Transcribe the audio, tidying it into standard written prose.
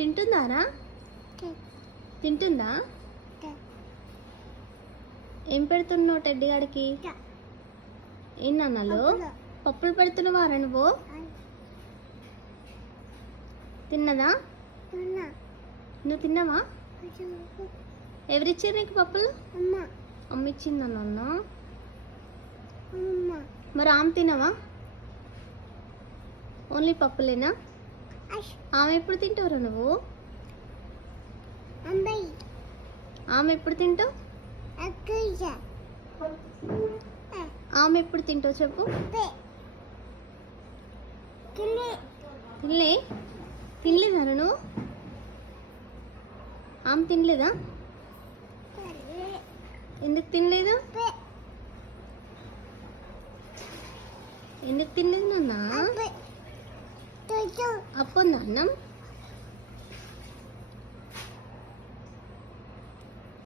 తింటుందారా? తింటుందా? ఏం పెడుతున్నావు టెడ్డి గాడికి? ఏం నాన్నలు పప్పులు పెడుతున్నావారా నువ్వు? తిన్నదా? నువ్వు తిన్నావా? ఎవరిచ్చారు నీకు పప్పులు? అమ్మ ఇచ్చిందా నాన్న? మరి ఆమె తినవా? ఓన్లీ పప్పులేనా? ఆమె ఎప్పుడు తింటావురా నువ్వు? ఆమె ఎప్పుడు తింటావు? ఆమె ఎప్పుడు తింటావు చెప్పు? తినలే? తినలేదా నువ్వు? ఆమె తినలేదా? ఎందుకు తినలేదు? ఎందుకు తినలేదు నాన్న? అప్పుందా అన్నం?